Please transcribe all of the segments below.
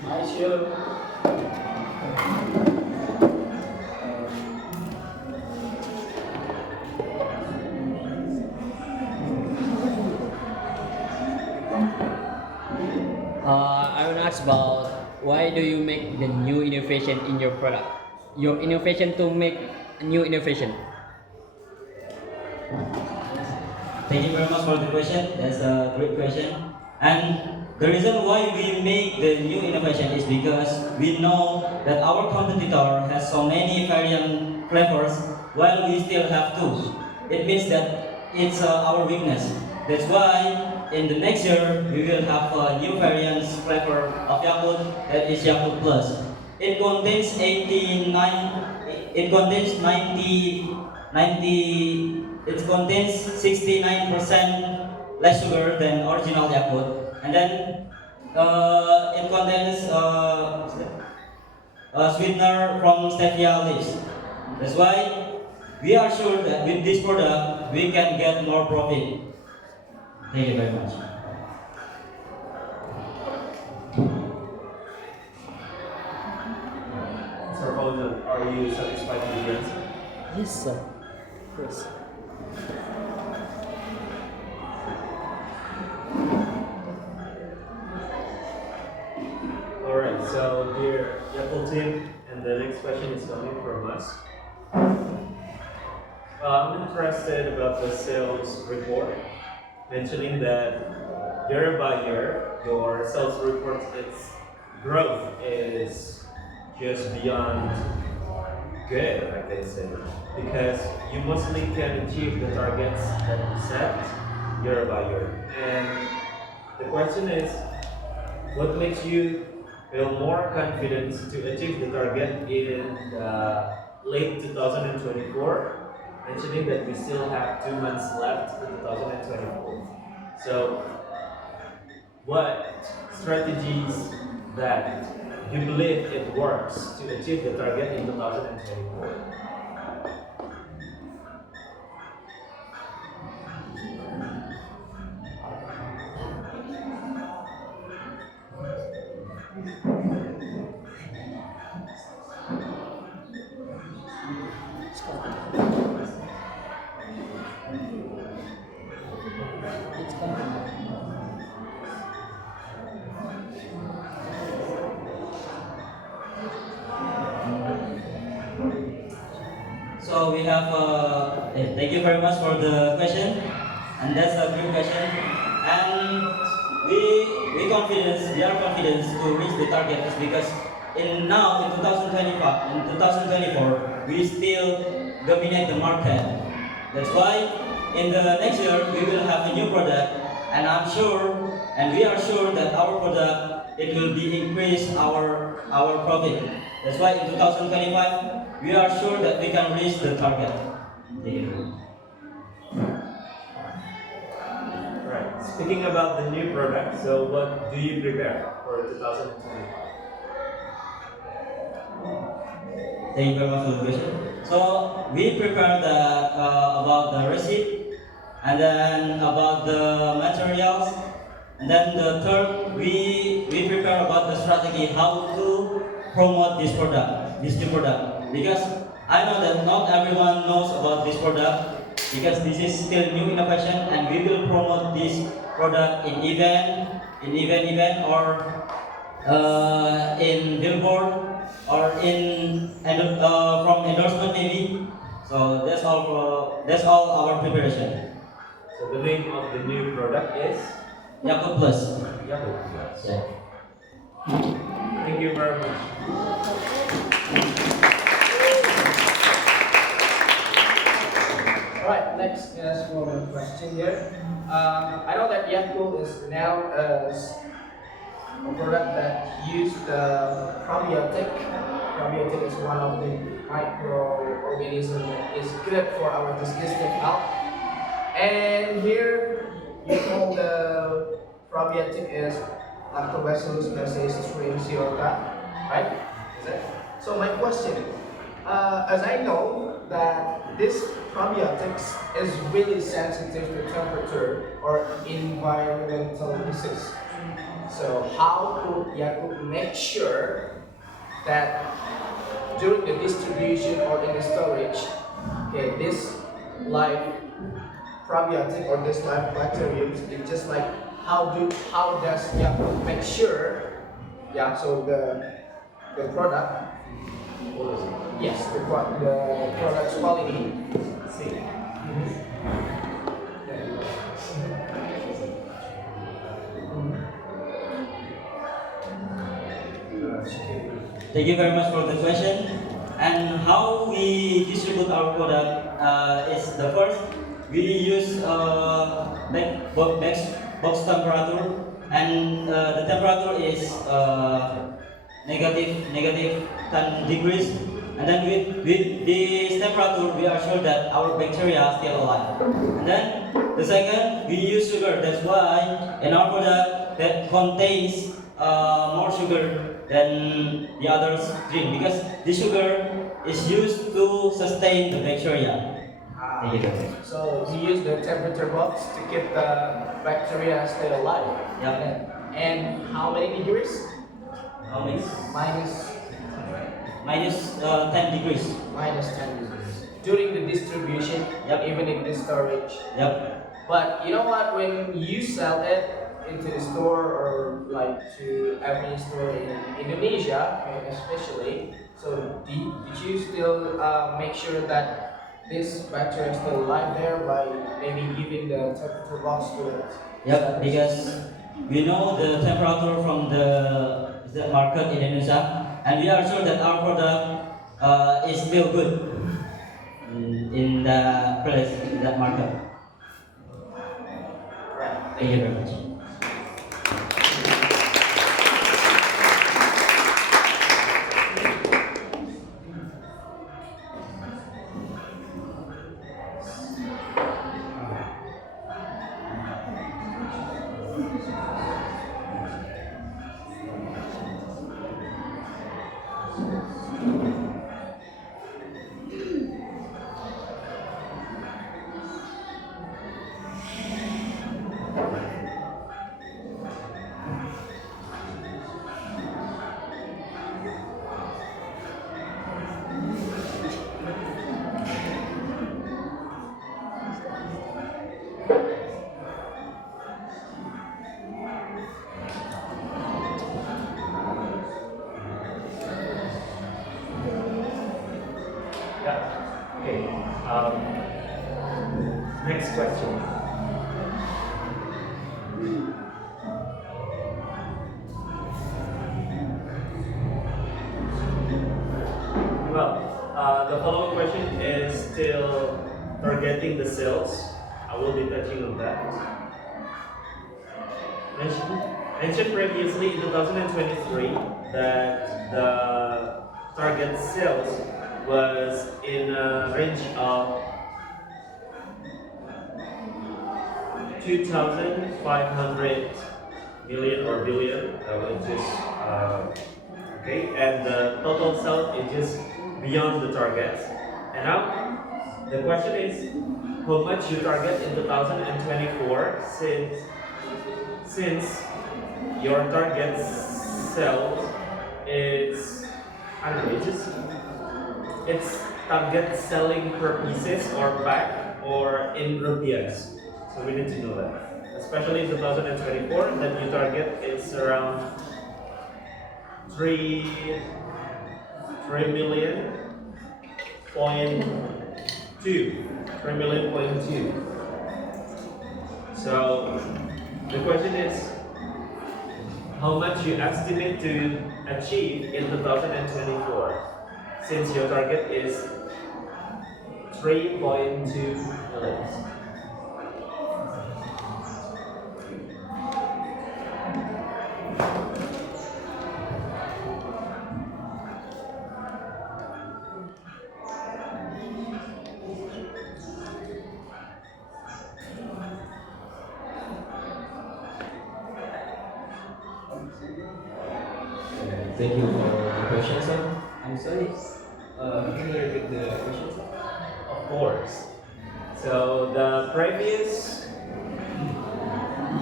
Hi, Shiv. I want to ask about why do you make the new innovation in your product? Your innovation to make a new innovation. Thank you very much for the question. That's a great question. And the reason why we make the new innovation is because we know that our competitor has so many variant flavors while we still have two. It means that it's our weakness. That's why in the next year we will have a new variants flavor of Yakult that is Yakult Plus. It contains 89, it contains 69% less sugar than original Yakult, and then it contains sweetener from stevia leaves. That's why we are sure that with this product we can get more profit. Thank you very much. Sir Paul, are you satisfied with the answer? Yes, sir. Yes. Alright, so dear Apple team, and the next question is coming from us. I'm interested about the sales report, mentioning that year by year, your sales report, its growth is just beyond good, I can say, because you mostly can achieve the targets that you set year by year. And the question is, what makes you feel more confident to achieve the target in late 2024? Mentioning that we still have 2 months left in 2024. So, what strategies that you believe it works to achieve the target in 2024? It's coming. It's coming. So we have, thank you very much for the question, and that's a good question. And we are confident to reach the target is because in 2025, in 2024, we still dominate the market. That's why in the next year we will have a new product, and I'm sure, and we are sure that our product it will be increase our profit. That's why in 2025 we are sure that we can reach the target. Thank you. Right. Speaking about the new product, so what do you prepare for 2025? Thank you very much for the question. So we prepare about the receipt, and then about the materials, and then the third we prepare about the strategy how to promote this new product, because I know that not everyone knows about this product because this is still new innovation, and we will promote this product in event or in billboard or from endorsement maybe. So that's all our preparation. So the name of the new product is Yakult Plus. Yahoo Plus. Yeah. Thank you very much. Alright, next is for the question here. I know that Yakult is now a product that use the probiotic. Probiotic is one of the microorganisms that is good for our digestive health. And here you know the probiotic is Lactobacillus shrimp right? Is it? So my question, as I know that this probiotics is really sensitive to temperature or environmental disease. So how could Yakub make sure that during the distribution or in the storage, okay, this live probiotic or this live bacterium is just like how does Yakub make sure, yeah, so the product, yes, the product's quality. See. Thank you very much for the question. And how we distribute our product is the first, we use box temperature, and the temperature is negative 10 degrees. And then with this temperature, we are sure that our bacteria are still alive. And then the second, we use sugar. That's why in our product that contains more sugar than the others drink, because the sugar is used to sustain the bacteria. Thank you very much. So you use the temperature box to keep the bacteria stay alive. Yeah. And how many degrees? How many? Minus Minus 10 degrees. minus 10 degrees. During the distribution, Yep. even in the storage. Yep. But you know what? When you sell it into the store or like to every store in Indonesia, especially, so did you still make sure that this bacteria is still alive there by maybe giving the temperature box to it? Yep. Because we know the temperature from the market in Indonesia, and we are sure that our product is still good in the place in that market. Right. Thank you very much. Yeah. Okay. Next question. Well, the following question is still targeting the sales. I will be touching on that. Mentioned previously in 2023 that the target sales was in a range of 2,500 million or billion, which is okay, and the total sales is just beyond the target. And now the question is, how much you target in 2024, since your target sales is, I don't know, it's target selling per pieces or pack or in rupiahs. So we need to know that. Especially in 2024, the new target is around 3 million point 2. 3 million point 2. So the question is, how much you estimate to achieve in 2024, since your target is 3.2 million. Thank you for the question, sir. I'm sorry. Can you repeat the question, sir? Of course. So the previous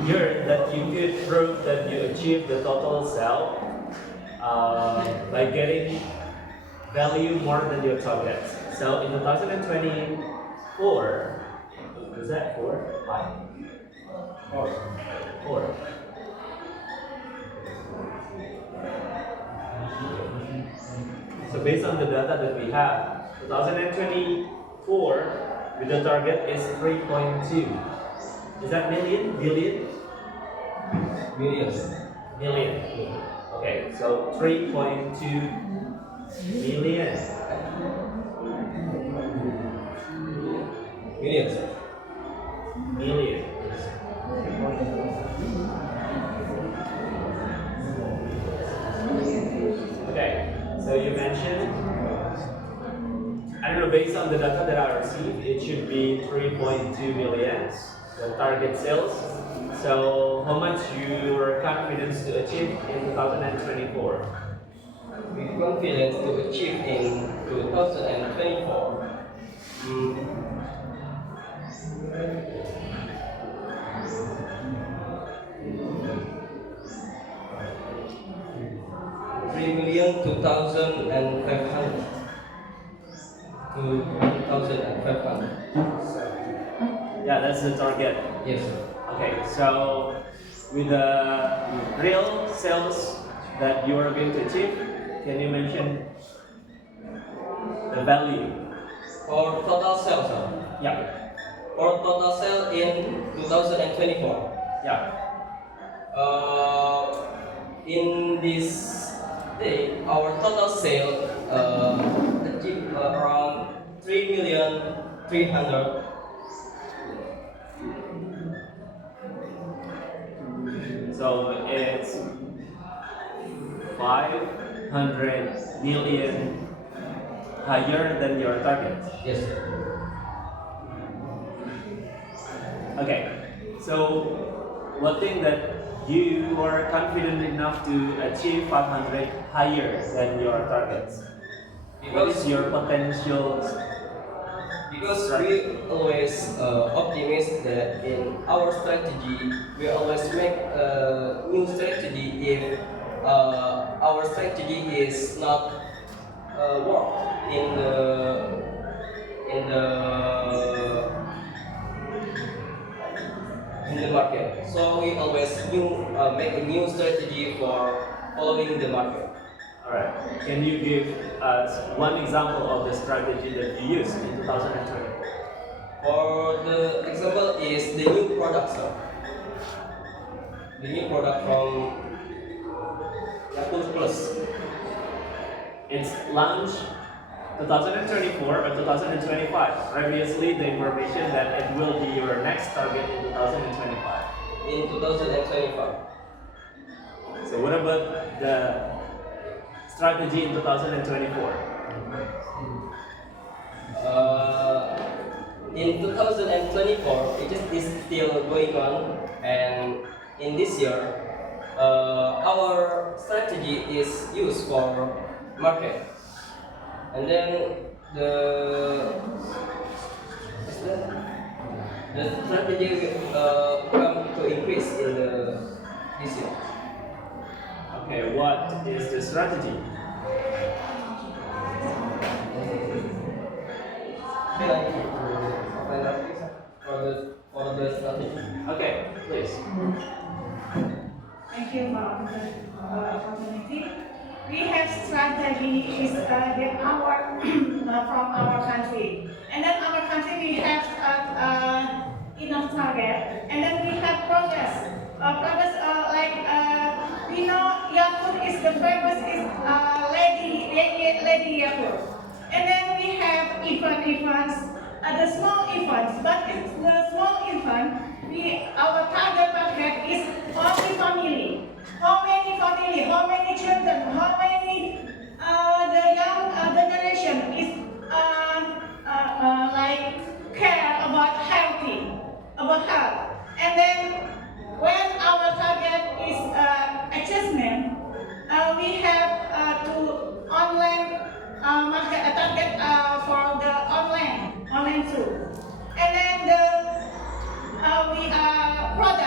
year that you could prove that you achieved the total sale by getting value more than your targets. So in 2024, is that 4? 5? 4. 4. So based on the data that we have, 2024 with the target is 3.2. Is that million? Billion? Millions. Million. Okay, so 3.2 million. Millions. Million. Okay, so you mentioned, I don't know, based on the data that I received, it should be 3.2 million, the target sales. So how much you are confident to achieve in 2024? We confident to achieve in 2024. 3,2,500 to 1,500. Yeah, that's the target. Yes, sir. Okay, so with the real sales that you are going to achieve, can you mention the value? For total sales, sir. Yeah, For total sale in 2024. yeah. In this day, our total sale achieved around 3,300,000. So it's 500 million higher than your target. Yes, sir. Okay, so one thing that you are confident enough to achieve 500 higher than your targets. What is your potential? Because we always optimist that in our strategy, we always make a new strategy if our strategy is not work in the market. So we always make a new strategy for following the market. Alright, can you give us one example of the strategy that you used in 2020? For the example is the new product, sir. The new product from Yakult Plus. It's launched 2024 or 2025. Previously, the information that it will be your next target in 2025. In 2025. So what about the strategy in 2024? In 2024, it is still going on, and in this year, our strategy is used for market, and then the strategy will come to increase in this year. Okay, what is the strategy? Can I for the strategy? Okay, please. Thank you for the opportunity. We have strategy is that our from our country, and then our country we have enough target, and then we have progress. Progress like we know Yakult is the famous is Lady Yakult, and then we have events, the small events, but it's the small event. Our target market is only family. How many family? How many children? How many the young generation is like care about health, and then when our target is adjustment, we have to online market target for the online too, and then the we product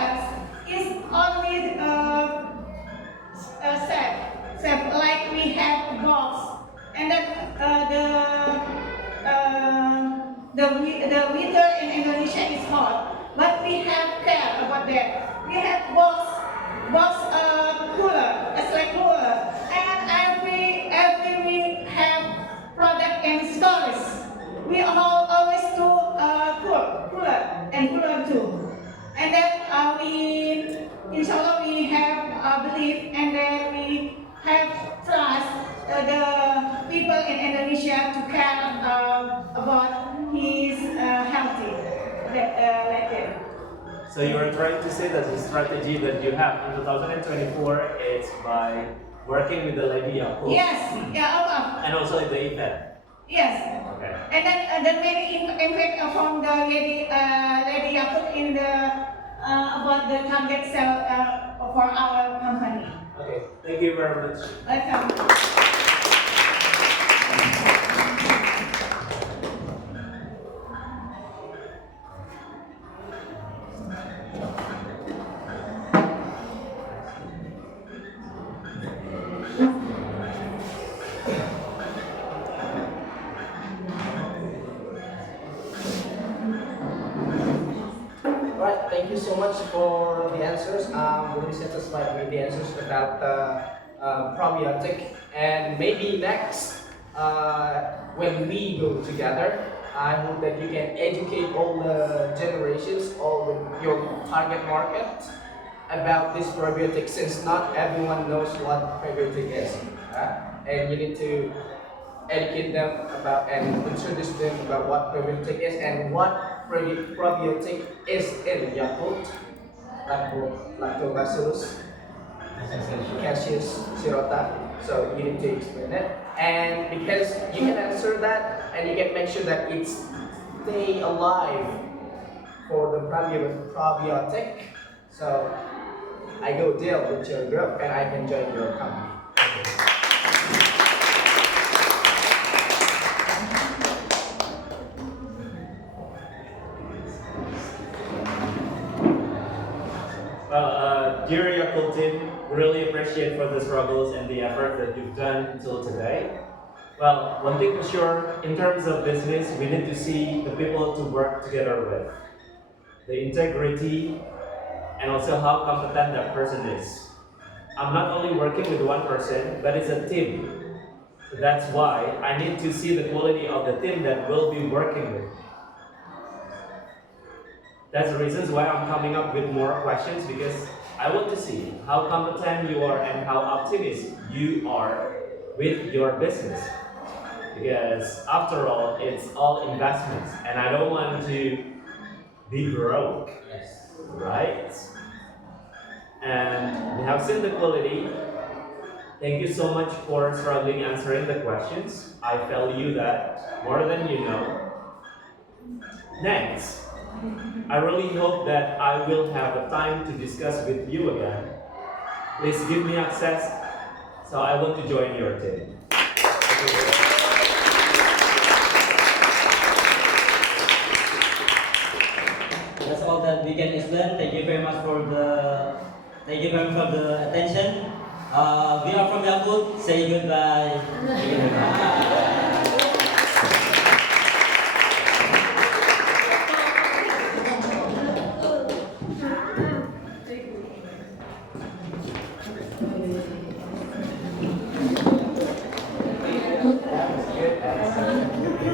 the winter in Indonesia is hot, but we have care about that. We have box cooler, a slack cooler, and every week have product in stores. We always do cooler and cooler too. And then inshallah we have belief, and then we have trust the people in Indonesia to care about his healthy, like it. So you are trying to say that the strategy that you have in 2024 is by working with the Lady Yakult. Yes, yeah, And also in the event. yes. Okay. And then the main impact from the Lady Yakult in the about the target sale for our company. Okay. Thank you very much. Welcome. Right, thank you so much for the answers. I'm really satisfied with the answers about probiotic. And maybe next, when we go together, I hope that you can educate all the generations, your target market about this probiotic, since not everyone knows what probiotic is. And you need to educate them about and introduce them about what probiotic is and what probiotic is in Yakult, Lactobacillus, Caseus Sirota. So you need to explain it, and because you can answer that and you can make sure that it's stay alive for the probiotic. So I go deal with your group and I can join your company. Well, dear Yakult team, really appreciate for the struggles and the effort that you've done until today. Well, one thing for sure, in terms of business, we need to see the people to work together with. The integrity and also how competent that person is. I'm not only working with one person, but it's a team. So that's why I need to see the quality of the team that we'll be working with. That's the reasons why I'm coming up with more questions, because I want to see how competent you are and how optimistic you are with your business. Because after all, it's all investments, and I don't want to be broke, right? And we have seen the quality. Thank you so much for struggling answering the questions. I value that more than you know. Next, I really hope that I will have a time to discuss with you again. Please give me access, so I want to join your team. That's all that we can explain. Thank you very much for the attention. We are from Yakult. Say goodbye.